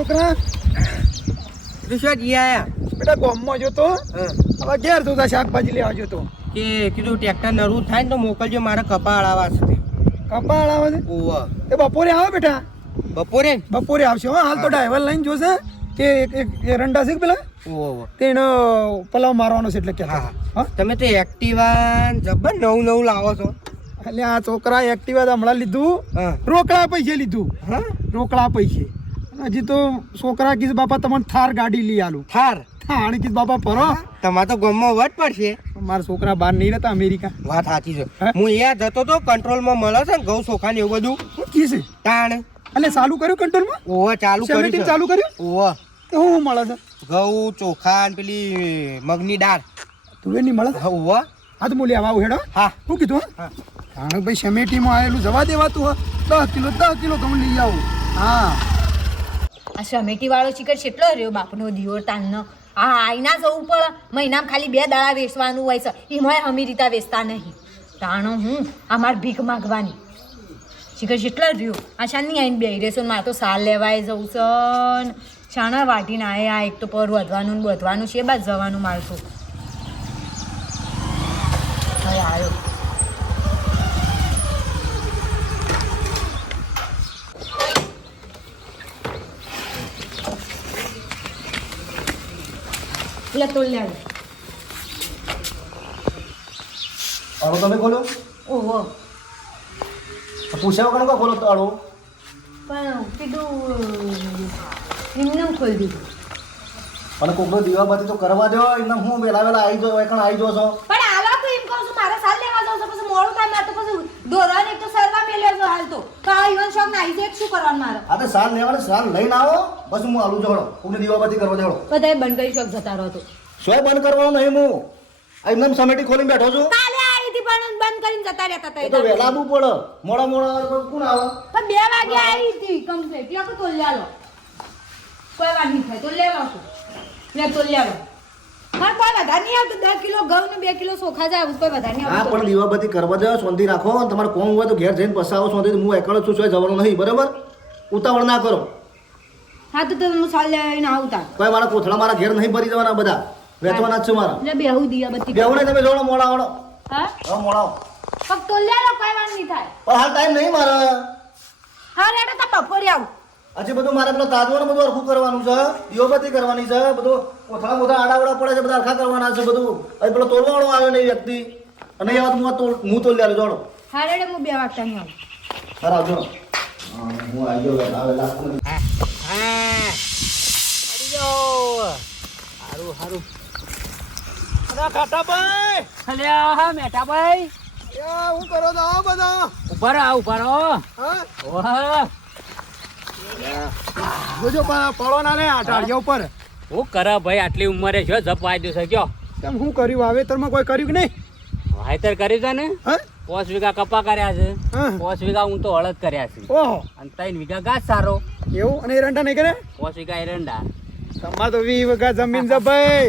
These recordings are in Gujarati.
છોકરા રિશોટ આયા બેટા ગામમાં જોતો હવે ઘેર તો શાકભાજી લેવા જોતો કે કીધું ટ્રેક્ટર નરું થાય ને તો મોકલજો મારે કપાળ આવા છે કપાળ આવે છે ઓવા એ બપોરે આવે બેટા બપોરે આવશે હો હાલ તો ડ્રાઈવર લઈને જોશે કે એક એરંડા છે કે પેલા ઓવા તેનો પલાવ મારવાનો છે એટલે કે હા તમે તો એક્ટિવા જબર નવું લાવો છો એટલે આ છોકરા એક્ટિવા હમણાં લીધું રોકડા પૈસે લીધું હા રોકડા પૈસે હજી તો છોકરા કીધું બાપા તમને થાર ગાડી લઈ આલું થાર આને કીધું બાપા ફરો તમારે તો ગામમાં વટ પડશે મારા છોકરા બહાર નહીં રહેતા અમેરિકા વાત સાચી છે હું અહીંયા જતો તો કંટ્રોલમાં મળે છે ને ઘઉં ચોખા ને એવું બધું શું કી છે તાણ એટલે ચાલુ કર્યું કંટ્રોલમાં ઓવા ચાલુ કર્યું ચાલુ કર્યું ઓવા તો શું મળે છે ઘઉં ચોખા ને પેલી મગની દાળ તુવેર નહીં મળે ઓવા હા તો બોલી આવા હેડો હા શું કીધું કારણ ભાઈ શેમેટીમાં આવેલું જવા દેવાતું હોય 10 કિલો ઘઉં લઈ આવું હા આ સમેટી વાળો ચિકન કેટલો રહ્યો બાપનો દિયો તાનનો આ આઈના જવું પડે મહિનામાં ખાલી 2 દાડા વેચવાનું હોય છે એમાંય અમી રીતા વેચતા નહીં તાણો હું અમાર ભીખ માગવાની ચિકન કેટલો રહ્યો આ શાની આઈને બે રહેશો મારે તો સાલ લેવાય જવું છે શાણા વાટીને આ એક તો પર વધવાનું ને બધવાનું છે બાદ જવાનું મારશું હવે આવ્યો એટલે તો લેવું અળો તમે ખોલો ઓહો પૂછ્યા વગર ખોલો તો અળો પણ કીધું એમને ખોલી દીધું અને કોકનો દીવાબત્તી તો કરવા દો એમને હું વેલા આવી જો એકણ આવી જો છો પણ હાલો તો એમ કહું છું મારે સાલ લેવા જાઉં છું પછી મોડું થાય મારે તો પછી દોરાને એક તો સરવા મેલ્યો છો હાલ તો કા ઈવન શોખ ના આવી શું કરવાનું મારે હા તો સાલ લેવાને સાલ લઈને આવો બસ હું આલું જોડો કોકને દીવાબત્તી કરવા દેડો બધાય બંધ કરી શોખ જતા રહો તો સોય બંધ કરવાનો નહીં હું એમને સમેટી ખોલીને બેઠો છું કાલે આવી હતી પણ બંધ કરીને જતા રહેતા એ તો હતા વેલા આવવું પડે મોડા કોણ આવે પણ 2 વાગે આવી હતી કમ્પ્લીટ લો તો લ્યા લો કોઈ વાર નહીં થાય તો લેવા છું લે તો લ્યા લો મારે કોઈ વધારે નહીં આવતું 10 કિલો ઘઉં ને 2 કિલો ચોખા જાય આવું કોઈ વધારે નહીં હા આવતું પણ દીવાબત્તી કરવા દો શાંતિ રાખો અને તમારે કોમ હોય તો ઘેર જઈને પસાવો શાંતિ હું એકલો છું સોય જવાનું નહીં બરાબર ઉતાવળ ના કરો હા તો હું સાલ લઈને આવતા કોઈ મારા કોથળા મારા ઘેર નહીં ભરી જવાના બધા વેચવાના જ છે મારા એટલે બેહુ દીવાબત્તી બેહુ નહીં તમે જોડો મોડા આવડો હા હવે મોડા આવો ફક્ત તો લ્યા લો કોઈ વાર નહીં થાય પણ હાલ ટાઈમ નહીં મારે હા રેડો તો બપોરે આવું હજી બધું મારે પેલો તાજવાનું બધું હરખું કરવાનું છે દીવાબત્તી કરવાની છે બધું કોથળા મોથા આડાવડા પડે છે બધા હરખા કરવાના છે બધું હવે પેલો તોલવાળો આવે નહીં વ્યક્તિ અને એ વાત હું તોલ લ્યા જોડો હા રેડો હું 2 વાગતા નહીં આવું સર આવજો હું આવી ગયો આવેલા હારું ખાટાભાઈ અલ્યા હા મેઠાભાઈ હું કરો તો આવો બધા ઉભા રહો હા ઓહા જોજો પડો ના ને આ ઢાળિયા ઉપર હું કરે ભાઈ આટલી ઉંમરે છો જપ વાગ્યો છે કયો તેમ શું કર્યું વાવેતરમાં કોઈ કર્યું કે નહીં વાયતર કર્યું છે ને હા 5 વીઘા કપા કર્યા છે હા. 5 વીઘા હું તો હળદ કર્યા છે ઓહો અને 3 વીઘા ઘાસ સારો એવું અને એરંડા નહીં કરે 5 વીઘા એરંડા તમારે તો 20 વીઘા જમીન છે ભાઈ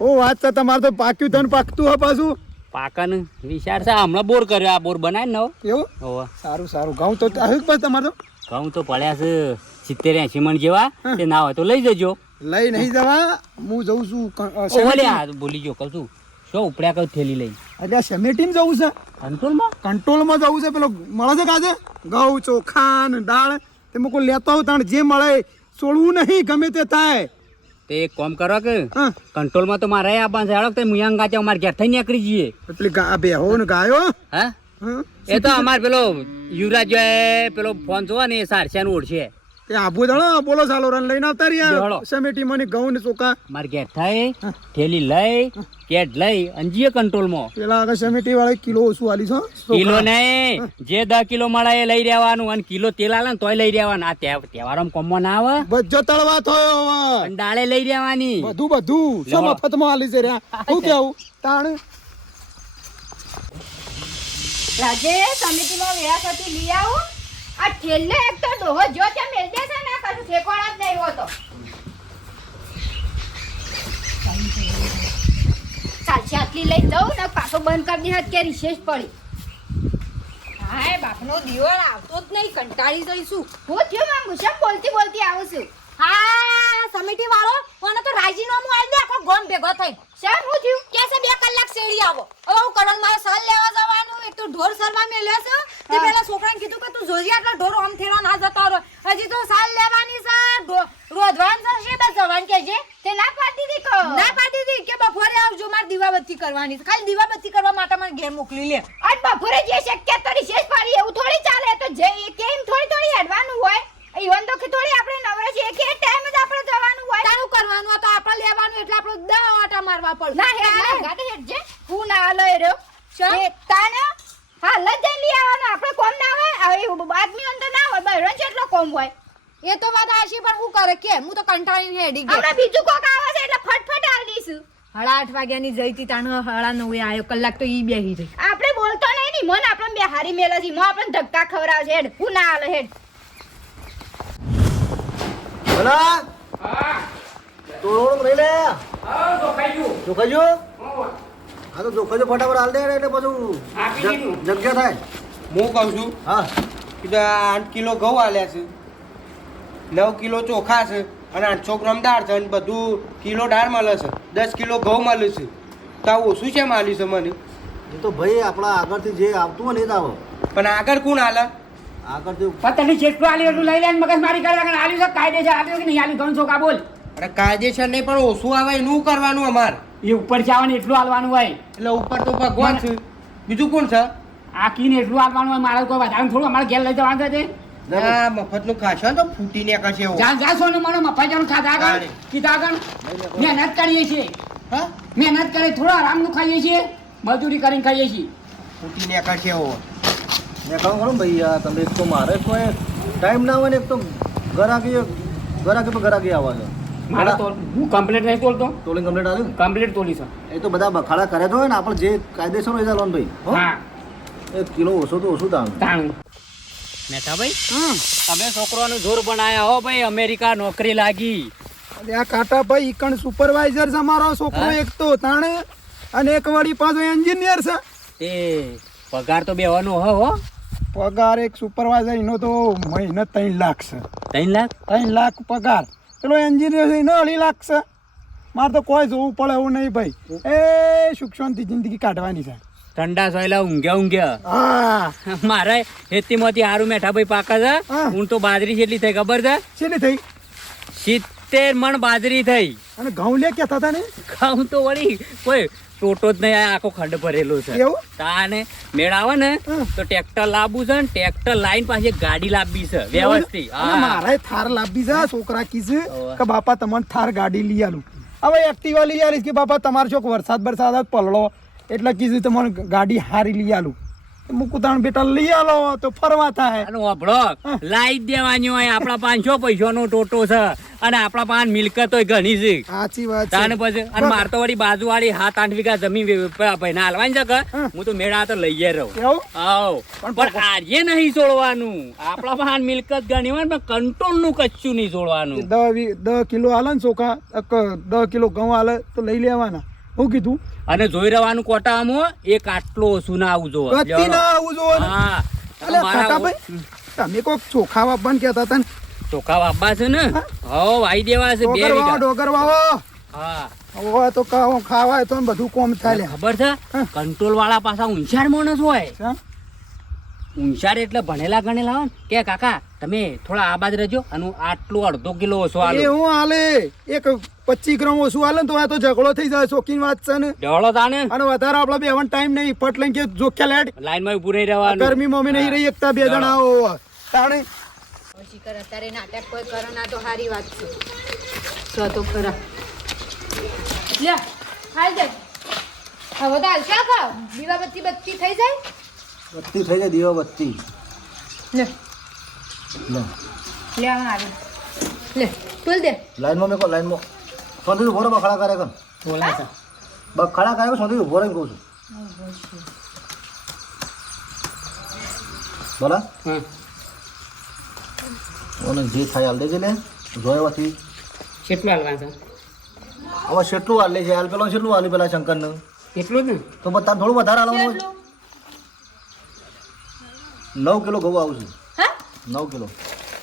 હું વાત છે તમારે તો પાક્યું ધન પાકતું હે પાછું પાકન વિચાર છે હમણાં બોર કર્યો આ બોર બનાય ને એવું નવો સારું સારું ઘઉં તો આવ્યું પછી તમારે તો ઘઉં તો પડ્યા છે 70-80 મણ જેવા તે ના હોય તો લઈ જજો લઈ નહીં જવા હું જઉં છું ઓલ્યા ભૂલી ગયો કહું છું શું ઉપડ્યા કઉ થેલી લઈ એટલે આ સેમેટીમાં જવું છે કંટ્રોલમાં કંટ્રોલમાં જવું છે પેલો મળે છે કાજે ઘઉં ચોખા ને દાળ તેમાં કોઈ લેતો હોય તાણ જે મળે છોડવું નહીં ગમે તે થાય તે એક કામ કરો કે હા કંટ્રોલમાં તો મારે આ છે હેડો તે મુયાંગ ગાચે અમારે ઘેર થઈ નીકળી જઈએ પેલી બેહો ને ગાયો હા હા એ તો અમાર પેલો યુવરાજ પેલો ફોન જોવા ને એ સારસ્યાનું ઓળશે તે આબુ દળો બોલો ચાલો રન લઈને આવતા દળો. રહ્યા સેમેટીમાં ને ઘઉં ને ચોખા મારે ઘેર થાય થેલી લઈ કેટ લઈ અને જઈએ કંટ્રોલમાં પેલા આગળ સેમેટી વાળા કિલો ઓછું આલી છો કિલો નહીં જે 10 કિલો મળે એ લઈ રહેવાનું અને કિલો તેલ આલે ને તોય લઈ રહેવાનું આ તહેવારોમાં કોમમાં ના આવે બધો તળવા થયો હવે અને દાળે લઈ રહેવાની બધું શું મફતમાં આલી છે રહ્યા શું કેવું તાણ રાજે સમિતિમાં વેરાસતી લઈ આવું આ ઠેલે એક તો ડોહો જો ત્યાં મેલ દે છે ને કશું ઠેકોણા જ નહીં હોતો ચાલશે આટલી લઈ જાઉં ને પાછો બંધ કરી દે કે રિશેષ પડી હાય બાપનો દિવાળ આવતો જ નહીં કંટાળી જઈશું હું થયો માંગુ છું બોલતી આવું છું હા સમિતિ વાળો મને તો રાજીનામું આલી દે આખો ગોમ ભેગો થઈ શેર હું થયું કે છે 2 કલાક શેડી આવો હવે હું કરણ મારે સલ લેવા જવાનું એક તો ઢોર સરવા મેલ્યો છે તે પેલા છોકરાને કીધું કે તું જોજી આટલા ઢોર આમ થેરા ના જતો રહો હજી તો સાલ લેવાની છે રોધવાન છે બસ જવાન કે છે તે ના પાડી દીધી ના પાડી દીધી કે બપોરે આવજો માર દીવાબત્તી કરવાની છે ખાલી દીવાબત્તી કરવા માટે મને ઘેર મોકલી લે આજ બપોરે જે શક્ય તરી શેષ પાડી એવું થોડી ચાલે તો જે કેમ થોડી હેડવાનું હોય ઈવન તો કે થોડી આપણે નવરા છે કે ટાઈમ જ આપણે જવાનું હોય તારું કરવાનું તો આપણે લેવાનું એટલે આપણે 10 આટા મારવા પડે ના હે ગાડી હેડ જે હું ના લઈ રહ્યો એ તાને હા લઈ જઈ લઈ આવવાનું આપણે કોમ ના હોય આદમી અંદર ના હોય બહેરણ છે એટલો કોમ હોય એ તો વાત આશી પણ હું કરે કે હું તો કંટાળીને હેડી ગઈ આપણે બીજું કોક આવે છે એટલે ફટફટ આલ દઈશું 8:30 વાગ્યાની જઈતી તાણ 9:30 આયો કલાક તો ઈ બેહી રહી આપણે બોલતો નહીં ની મન આપણે બે હારી મેલા છે મો આપણે ધક્કા ખવરાવશે હેડ હું ના આલે હેડ ભલા હા તોડો લઈ લે હા તો ખાઈજો જોખાજો હો હા તો જોખાજો ફટાફટ હાલ દે એટલે પછી આપી દીધું જગ્યા થાય હું કહું છું હા કે 8 કિલો ઘઉં આલ્યા છે 9 કિલો ચોખા છે અને 800 ગ્રામ દાળ છે અને બધું કિલો દાળ મળે છે 10 કિલો ઘઉં મળે છે તો ઓછું છે માલ્યું છે મને એ તો ભાઈ આપણા આગળથી જે આવતું હોય ને એ જ આવે પણ આગળ કોણ હાલે આગળથી પતંગની જેટલું આલ્યું એટલું લઈ લે મગજ મારી કર્યા કે આલ્યું છે કાયદે છે આલ્યું કે નહીં આલ્યું ઘણું ચોખા બોલ અરે કાયદેસર નહીં પણ ઓછું આવે એનું કરવાનું અમાર એ ઉપર જવાનું એટલું આલવાનું હોય એટલે ઉપર તો ભગવાન છે બીજું કોણ છે આ કીને એટલું આલવાનું હોય મારે કોઈ વધારે થોડું અમારે ઘેર લઈ જવાનું છે આ મફતનું ખાશો ને તો ફૂટી ને કશે એવું જા જા સોનું મને મફાઈ જવાનું ખાધા આગળ કીધા આગળ મહેનત કરીએ છીએ હા મહેનત કરી થોડું આરામનું ખાઈએ છીએ મજૂરી કરીને ખાઈએ છીએ ફૂટી ને કશે એવું મેં કહું ખરું ભાઈ યાર તમે એક તો મારે કોઈ ટાઈમ ના હોય ને એક તો ગરાકી આવવા છે મારે તો હું કમ્પ્લીટ નહીં તોલતો ટોલિંગ કમ્પ્લીટ આવ્યું કમ્પ્લીટ તોલી છે એ તો બધા બખાડા કરે તો હોય ને આપણે જે કાયદેસર હોય ચાલો ભાઈ હો હા 1 કિલો ઓછો તો ઓછું દામ તાણું મેઠાભાઈ તમે છોકરાનું જોર બનાયા હો ભાઈ અમેરિકા નોકરી લાગી અરે આ કાટા ભાઈ ઈકણ સુપરવાઇઝર છે મારો છોકરો એક તો તાણે અને એક વળી પાછો એન્જિનિયર છે તે પગાર તો બેવાનો હો પગાર એક સુપરવાઇઝર એનો તો મહિને 3 લાખ છે 3 લાખ 3 લાખ પગાર પેલો એન્જિનિયર છે એનો 2.5 લાખ છે મારે તો કોઈ જોવું પડે એવું નહીં ભાઈ એ સુખ શાંતિ જિંદગી કાઢવાની છે ઠંડા સોયલા ઊંઘ્યા હા મારે ખેતીમાંથી હારું મેઠાભાઈ પાકા છે હા. હું તો બાજરી જેટલી થઈ ખબર છે છેલ્લી થઈ 70 મણ બાજરી થઈ અને ઘઉં લે કહેતા હતા ને ખાઉં તો વળી કોઈ ટોટો જ નહીં આ આખો ખંડ ભરેલો છે એવું? તાને મેળ આવે ને હા. તો ટ્રેક્ટર લાવવું છે ને ટ્રેક્ટર લાઈન પાસે એક ગાડી લાવવી છે વ્યવસ્થિત અને મારે થાર લાવવી છે છોકરા કીધું ઓવે. કે બાપા તમારે થાર ગાડી લઈ આલું હવે એક્ટિવા લઈ આલીશ કે બાપા તમારે ચોક વરસાદ આવે પલળો એટલે કીધું તમારે ગાડી હારી લઈ આલું મુકુતાણ બેટા લઈ આલો તો ફરવા થાય અને વાપરો લાઈ જ દેવાની હોય આપણા 500 પૈસાનો ટોટો છે અને આપણા પાસે મિલકત હોય ઘણી છે સાચી વાત તાને છે પછી અને માર તો વળી બાજુવાળી 7-8 વીઘા જમીન ભાઈને હાલવાની છે કે હું તો મેળા તો લઈ જ રહું એવું આવ પણ આજે નહીં છોડવાનું આપણા પાસે મિલકત ઘણી હોય પણ કંટ્રોલ નું કચ્છું નહીં છોડવાનું 10 કિલો હાલે ને ચોખા 10 કિલો ઘઉં હાલે તો લઈ લેવાના હું કીધું અને જોઈ રહેવાનું કોટામાં એક આટલો ઓછું ના આવું જો ગતિ ના આવું જો હા અલે ખાટાભાઈ તમે કોક ચોખા વાપવાનું કહેતા હતા ને ચોખા વાપવા છે ને હો વાઈ દેવા છે 2 વીઘા ડોગર વાવો હા હવે તો ખાવાય તો બધું કોમ થાય ખબર છે કંટ્રોલ વાળા પાછા ઊંચાર માણસ હોય લે ઊંચાર એટલે ભણેલા ગણેલા હોય ને કે કાકા તમે થોડા આ બાજુ રહેજો અને આટલું 1/2 કિલો ઓછો એ આલો હું હાલે એક 25 ગ્રામ ઓછું હાલે ને તો આ તો ઝઘડો થઈ જાય શોખીન વાત છે ને ડોળો તાને અને વધારે આપડે બેવાનો ટાઈમ નહીં પટ લઈને કે જોખ્યા લેડ લાઈન માં ઉભું રહી રહેવાનું ગરમી મમ્મી નહીં રહી એકતા બે જણા આવો તાણે શિકર અત્યારે નાટક કોઈ કરે ના તો સારી વાત છે તો ખરા લે હાલ દે હવે તો હાલ શા ખાવ દીવાબત્તી બત્તી થઈ જાય બત્તી થઈ જાય દીવા બત્તી લે લે લે આવી લે તુલ દે લાઈનમાં મેં કહો લાઈનમાં સોંધી ઉભો રહો બખાડા કરે કર બોલા છે બખાડા કરે સોંધી ઉભો રહીને કહું છું બોલા હા ઓને જે થાય હાલ દેજે લે જોયાથી કેટલું હાલવા છે હવે કેટલું હાલ લે છે હાલ પેલો કેટલું હાલી પેલા શંકરને એટલું જ ને તો બધા થોડું વધારે હાલવાનું હોય કેટલું 9 કિલો ઘઉં આવશે હા 9 કિલો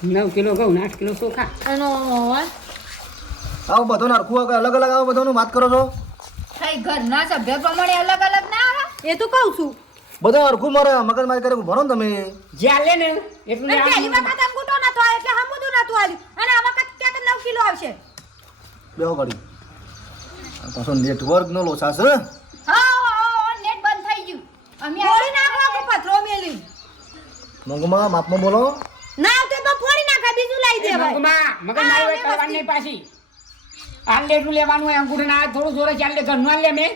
9 કિલો ઘઉં ને 8 કિલો ચોખા. અને આવો બધો નરખું કે અલગ અલગ આવો બધાનું વાત કરો છો કઈ ઘરના સભ્ય પ્રમાણે અલગ અલગ ના આવે એ તો કહું છું. બધા હરખું મારે મગજ મારી કરે ભરો ને તમે જ્યાં લે ને એટલું અને પહેલી લેવાનું. વખત અંગૂઠો નતો આવ્યો એટલે હમુદું નતું આવ્યું અને આ વખત ક્યાંક 9 કિલો આવશે. બેહો કરી પાછો નેટવર્ક નો લોસા છે હા નેટ બંધ થઈ ગયું. અમે ફોડી નાખો કે પથરો મેલી મંગમાં માપમાં બોલો ના આવતો તો ફોડી નાખા બીજું લઈ દે ભાઈ. મગજ મારી હોય કરવાની નહીં પાછી. આ લે એટલું લેવાનું હોય અંગૂઠે ના થોડું જોરે ચાલે ઘરનું આ લે મેં.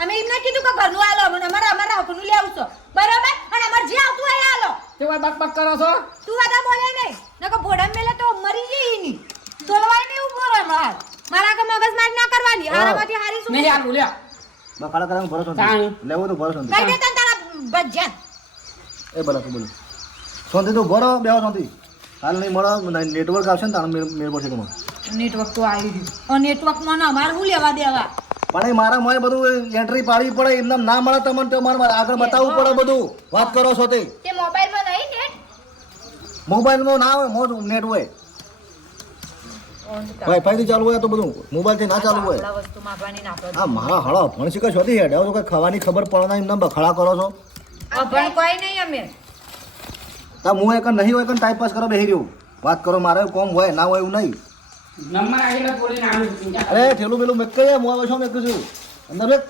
અમે એમને કીધું કે ઘરનું આલો મને અમારા હકનું લેવું છો બરાબર અને અમાર જે આવતું હોય એ આલો. તે વાત બક બક કરો છો. તું બધા બોલે નહીં નકો ભોડા મેલે તો મરી જઈ ની તોલવાય નહીં ઉભો રહે મારા કે મગજ મારી ના કરવાની આરામાંથી હારી શું નહીં આલું લે. બકાળા કરાવું ભરો છો તાણ. લેવો તો ભરો છો કઈ દે તને તારા ભજન એ બોલો તો બોલો શાંતિ તો ભરો બેહો શાંતિ હાલ નહીં મળો નેટવર્ક આવશે ને તાણ મેળ પડશે તમારે નેટવર્ક તો આવી ગયું નેટવર્ક માં ના અમારે શું લેવા દેવા પણ એ મારા મોય બધું એન્ટ્રી પાડવી પડે એમને ના મળે તમને તો મારે આગળ બતાવવું પડે બધું વાત કરો છો તે મોબાઈલમાં નહીં નેટ મોબાઈલમાં ના હોય મોજ નેટ હોય વાઈફાઈ થી ચાલુ હોય તો બધું મોબાઈલ થી ના ચાલુ હોય વસ્તુ માગવાની ના પડે આ મારા હળો ભણસી કઈ શોધી હેડ તો કઈ ખાવાની ખબર પડે ના એમને બખડા કરો છો પણ કોઈ નહીં અમે તા હું એક નહીં હોય કે ટાઈમ પાસ કરો બેહી રહ્યું વાત કરો મારે કોમ હોય ના હોય એવું નહીં નંબર આવેલા બોલીને આવું. અરે ઠેલું પેલું મેં કહીએ હું આવે છો મેં કીધું અંદર બેઠ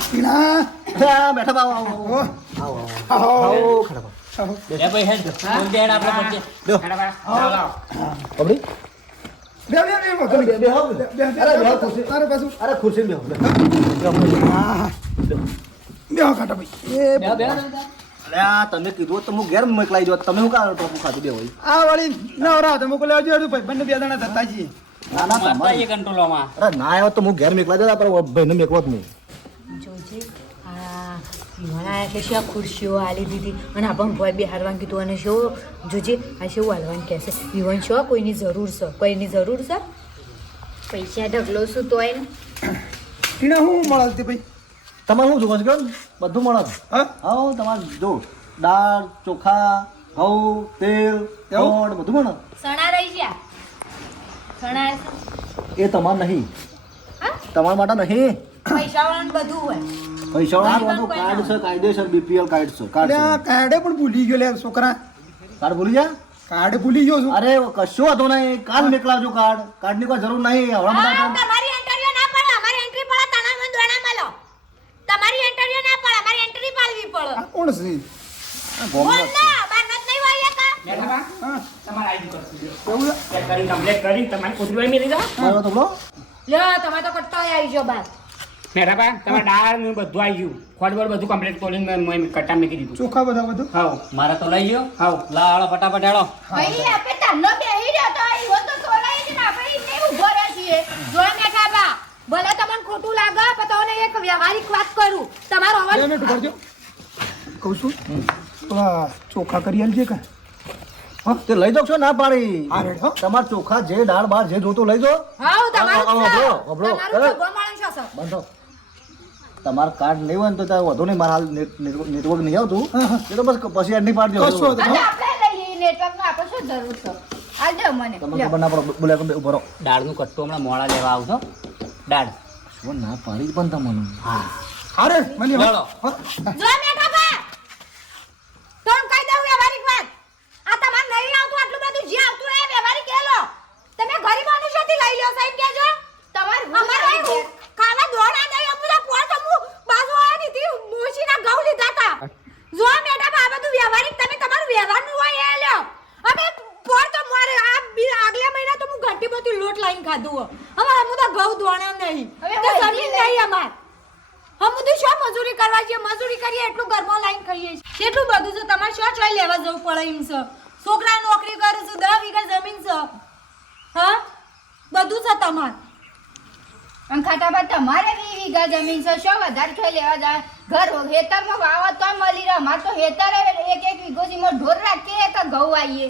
ટીણા બેઠા બાવ આવો ઓ આવો આવો આવો ખડા બાવ આવો. લે ભાઈ હેડ બોલ દે હેડ આપણે પડશે. લ્યો. હેડ ભાઈ. ચાલો. કબડી બે બેહો અરે બેહો ખુરશી તારે પાછું અરે ખુરશી બેહો હા બેહો કાટા ભાઈ એ બે બે અરે આ તમે કીધું હોત તો હું ઘેર મોકલાઈ દો તમે શું કારણ ટોપું ખાધું બે હોય આ વાળી નવરા તો મોકલે આવજો હજુ ભાઈ બંને બે જણા થતા છીએ ના ના મારતા તમારે એ કંટ્રોલમાં. અરે ના આવ્યો તો હું ઘેર મોકલાઈ દો પણ ભાઈને મેકવો જ નહીં જોજે આ યુવાના એટલે શું આ ખુરશીઓ આલી દીધી અને આપણને ભોય બેહારવાનું કીધું અને શું જોજે આ શું હાલવાનું કહેશે યુવાન શું કોઈની જરૂર છે કોઈની જરૂર છે પૈસા ઢગલો શું તોય ને ટીણા હું મળે તે ભાઈ તમારે શું જોવો છે કેમ બધું મળે છે હા હા તમારે જો દાળ ચોખા ઘઉં તેલ ગોળ બધું મળે સણા રહી ગયા સણા એ તમારે નહીં હા તમારા માટે નહીં પૈસા વાળાનું બધું હોય પૈસાવાળાનું બધું કાર્ડ છે કાયદેસર બીપીએલ કાર્ડ છે કાર્ડ અરે આ છે કાર્ડે પણ ભૂલી ગયો લે છોકરા કાર્ડ ભૂલી જા કાર્ડ ભૂલી ગયો છું અરે કશું હતો નહીં કાલ મોકલાવજો કાર્ડ કાર્ડની કોઈ જરૂર નહીં હમણાં બધા તો- તમારી ઇન્ટરવ્યુ ના પડે અમારી એન્ટ્રી પડે તણામાં દોણા મળો તમારી ઇન્ટરવ્યુ ના પડે અમારી એન્ટ્રી પાડવી પડે આ કોણ છે ગોમમાં બોલ ના બારનાથ નહીં હોય કા બેઠા બા. હા તમારે આવી કરશું. એવું છે? ચેક કરીને કમ્પ્લીટ કરી તમારી કોથળી વાળી મેલી દો. મારો તો બોલો લ્યો તમે તો કટ્ટો આવી જો બાર બેઠા બા તમારે દાળ ને બધું આવી ગયું ખોટ બોટ બધું કમ્પ્લીટ કરીને મેં કટ્ટા મૂકી દીધું. ચોખા બધા બધું હાવ મારે તો લઈ ગયો હાવ લાવો ફટાફટ હેડો. ભાઈ આપણે તન્નો બેહી રહ્યો તો ઈવો તો સોલાઈ છે ને આપણે ઈને ઉભો રહે છીએ જોઈ મેઠા બા ભલે તમને ખોટું લાગે પણ તમને એક વ્યવહારિક વાત કરું તમારો બે અવાજ મિનિટ કરજો કહું છું પેલા ચોખા કરી આલજે કે હા તે લઈ દો છો ના પાડી હા, રેડ, હો. તમારે ચોખા જે દાળ બાર જે જોતું લઈ દો હાઉ તમારું અબળો, અબળો. તમારું તો ગોમાળન છો સર બંધો તમારે કાર્ડ નહીં હોય ને તો ત્યાં વધુ નહીં મારા હાલ નેટવર્ક નહીં આવતું એ તો બસ પછી એડની પાડજો કશો વાંધો નહીં. આપણે લઈએ નેટવર્ક નો આપણે શું જરૂર છે આજો મને તમને ખબર ના પડે બોલે કે ઉભો રહો દાળનું કટ્ટું હમણાં મોડા લેવા આવશો દાળ. શું ના પાડી પણ તમને હા અરે મને ચાલો. હા. જો મેઠા બા તો કઈ દઉં વ્યવહારિક વાત આ તમાર નહીં આવતું આટલું બધું જે આવતું એ વ્યવહારિક કેલો તમે ગરીબ મનુષ્યથી લઈ લ્યો સાહેબ કેજો તમાર અમારે ખાવા દોડા નહીં અમુલા પોર તમુ બાજુ આની થી મોશીના ઘઉં લીધા તા જો મેઠા બા આ બધું વ્યવહારિક તમે તમારું વ્યવહારનું હોય એ લ્યો અમે પોર તો મારે આ આગલે મહિના તો હું ઘંટીમાંથી લોટ લાઈન ખાધું અમાર અમુ તો ઘઉં દોણા નહીં તો જમીન નહીં અમાર હમ બધું શું મજૂરી કરવા જઈએ મજૂરી કરીએ એટલું ઘરમાં લાઈન ખાઈએ છીએ કેટલું બધું છે તમારે શું ચોઈ લેવા જવું પડે એમ છે છોકરા નોકરી કરે છે 10 વીઘા જમીન છે હા બધું છે તમાર અને ખાટાબા તમારે 20 વીઘા જમીન છે શું વધારે થઈ લેવા જાય ઘર હેતરમાં વાવા તો મળી રહે મારે તો હેતર એક વીઘો થી ઢોર રાખીએ કે ઘઉં આવીએ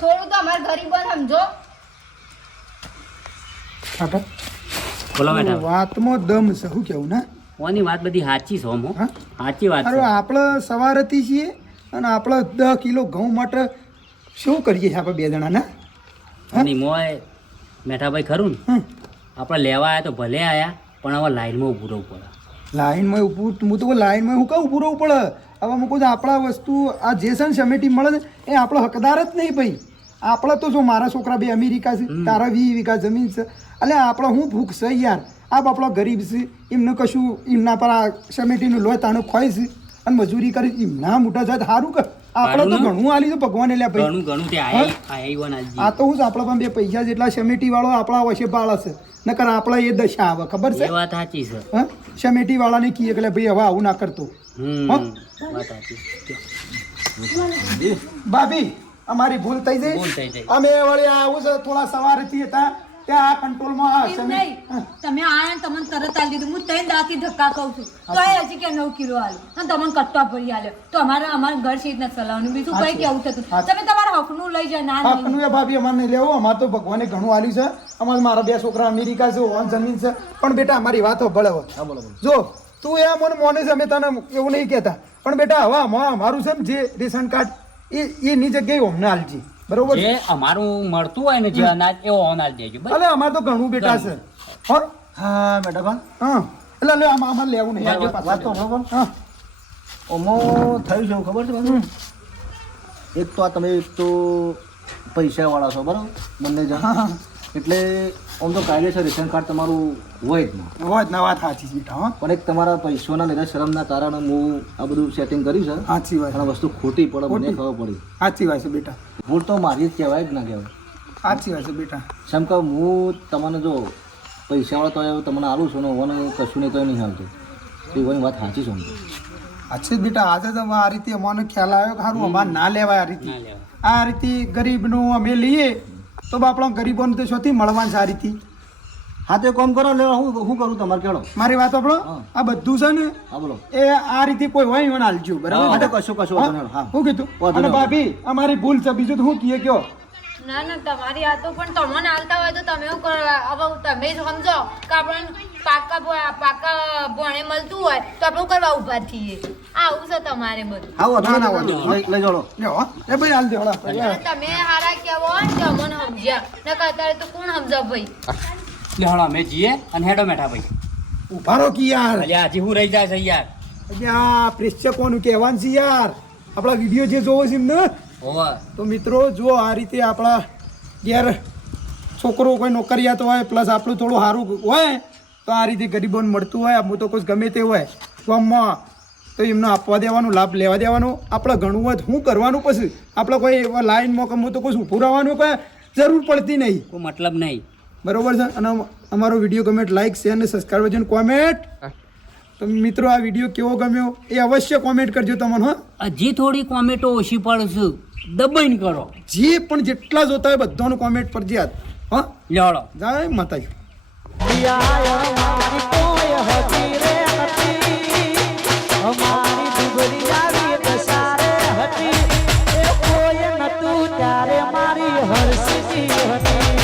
થોડું તો અમારે ગરીબોને સમજો કાકા બોલો બેઠા. વાતમાં દમ છે શું કેવું ને ઓની વાત બધી સાચી છે હો. હા? સાચી વાત અરે છે. આપણે સવારથી છીએ અને આપણે 10 કિલો ઘઉં માટે શું કરીએ છીએ આપણે 2 જણા ના અને મોય મેઠાભાઈ ખરું ને હમ. આપણે લેવા આવ્યા તો ભલે આયા પણ હવે લાઈનમાં ઊભું રહેવું પડે. લાઈનમાં ઊભું હું તો લાઈનમાં હું કહું ઊભું રહેવું પડે. હવે હું કહું છું આપણા વસ્તુ આ જે છે ને સમેટી મળે ને એ આપણો હકદાર જ નહીં ભાઈ. આપણે તો જો મારા છોકરા બે અમેરિકા છે તારા 20 વીઘા જમીન છે એટલે આપણે હું ભૂખ છે યાર. આ બાપડો ગરીબ છે એમને કશું એમના પર આ સમેટીનું લોહી તાનું ખોય છે અને મજૂરી કરી એમના મોટા જાય સારું કે આપણે તો ઘણું આલી તો ભગવાને લ્યા ભાઈ. ઘણું ઘણું તે આયા નાલજી. આ તો હું આપણા પણ 2 પૈસા જેટલા સમેટી વાળો આપણા વચ્ચે બાળ છે નકર આપણા એ દશા આવે ખબર છે એ વાત સાચી છે. હા સમેટી વાળાને કહીએ કે લે ભાઈ હવે આવું ના કરતો. વાત સાચી. ભાભી અમારી ભૂલ થઈ ભૂલ થઈ જઈ જાય. અમે વળી આવું છે થોડા સવારથી હતા ત્યાં આ કંટ્રોલમાં આ એવું સમે- નહીં. તમે આયા ને તમને તરત આલી દીધું હું 3 દાંતથી ધક્કા કહું છું તો એ હજી કે 9 કિલો આલ્યો અને તમને કટ્ટા ભરી આલ્યો તો અમારા ઘર સીટ નથી ચલાવવાનું બીજું કઈ કેવું થતું તમે તમારા હકનું લઈ જાય ના નહીં. હકનું એ ભાભી અમારે નહીં લેવું અમારે તો ભગવાને ઘણું આલ્યું છે અમારે મારા 2 છોકરા અમેરિકા છે ઓન જમીન છે પણ બેટા અમારી વાતો ભલે હોય. હા બોલો બોલો જો તું એ મને મોને છે અમે તને એવું નહીં કહેતા પણ બેટા હવે અમારું છે ને જે રેશન કાર્ડ એની જગ્યાએ અમને આલજી બરોબર છે? જે અમારું મળતું હોય ને જે અનાજ એવો અનાજ દેજો બસ. અલે અમારે તો ઘણું બેટા છે હો હા મેડમ હા એટલે લે અમારે લેવું નહીં લેજો. વાત તો બરોબર હા ઓમો થયું છે એવું ખબર છે બધું એક તો આ તમે એક તો પૈસાવાળા છો બરાબર બંને જણ એટલે આમ તો કાયદેસર રેશન કાર્ડ તમારું હોય જ નહીં હોય જ ના વાત સાચી છે બેટા હા પણ એક તમારા પૈસાના લીધે શરમના કારણે હું આ બધું સેટિંગ કર્યું છે સાચી વાત અને વસ્તુ ખોટી પડે મને ખોટી. ખબર પડી સાચી વાત છે બેટા ભૂલ તો મારી જ કહેવાય જ ના કહેવાય સાચી વાત છે બેટા જેમ કે હું તમને જો પૈસાવાળા તો હવે તમને આલું છું ને ઓને કશું નહીં તો નહીં હાલતું એ ઓની વાત સાચી છે સમજો અચ્છા બેટા આજે તો આ રીતે અમને ખ્યાલ આવ્યો કે સારું અમારે ના લેવાય આ રીતે ના લેવાય. આ રીતે ગરીબનું અમે લઈએ તો બાપડા ગરીબોને તો શોથી મળવાનું છે આ રીતે હા તો એક કામ કરો લે હું કરું તમારે કેળો મારી વાત આપણો હા. આ બધું છે ને હા બોલો એ આ રીતે કોઈ હોય એને હાલજો હા બરાબર તો કશું કશું વાંધો નહીં. હા શું કીધું વાંધો અને નહીં. ભાભી અમારી ભૂલ છે બીજું તો શું કીએ કયો ના ના તમારી આ તો પણ તમને હાલતા હોય તો તમે એવું કરો હવે તમે જ સમજો કે આપણે પાકા ભણે મળતું હોય તો આપણે શું કરવા ઊભા થઈએ આવું છે તમારે બધું હા વાંધો ના, ના, નહીં. વાંધો નહીં. લઈ જાઓ લ્યો હો. એ ભાઈ હાલ દે હળા. અને તમે હારા કેવો હોય ને તો અમને સમજ્યા નકર અત્યારે તો કોણ સમજા ભાઈ લે હળો અમે જઈએ અને હેડો મેઠાભાઈ. ઉભા રહો કી યાર અલ્યા હજી હું રહી જાય છે યાર. આ પ્રેક્ષકોનું કહેવાનું છે યાર આપણા વિડીયો જે જોવો છે એમને હોવે. તો મિત્રો જો આ રીતે આપણા ઘેર છોકરો કોઈ નોકરિયાત હોય પ્લસ આપણું થોડું સારું હોય તો આ રીતે ગરીબોને મળતું હોય હું તો કોઈ ગમે તે હોય ગામમાં તો એમને આપવા દેવાનું લાભ લેવા દેવાનો આપણે ઘણું હોય તો શું કરવાનું પછી આપણે કોઈ એવા લાઈનમાં કે હું તો કોઈ ઊભું રહેવાનું કોઈ જરૂર પડતી નહીં કોઈ મતલબ નહીં. બરોબર છે અને અમારો વિડીયો ગમે લાઈક શેર અને સબસ્ક્રાઈબ કરજો કોમેન્ટ તો મિત્રો આ વિડીયો કેવો ગમ્યો એ અવશ્ય કોમેન્ટ કરજો તમને હા હજી થોડી કોમેન્ટો ઓછી પડશે દબાઈને કરો. જે પણ જેટલા જોતા હોય બધાનું કોમેન્ટ ફરજિયાત હા લે હળો. જય માતાજી અમારી દુબળી આવી દસારે હતી એ કોઈ નતું ત્યારે મારી હરસી હતી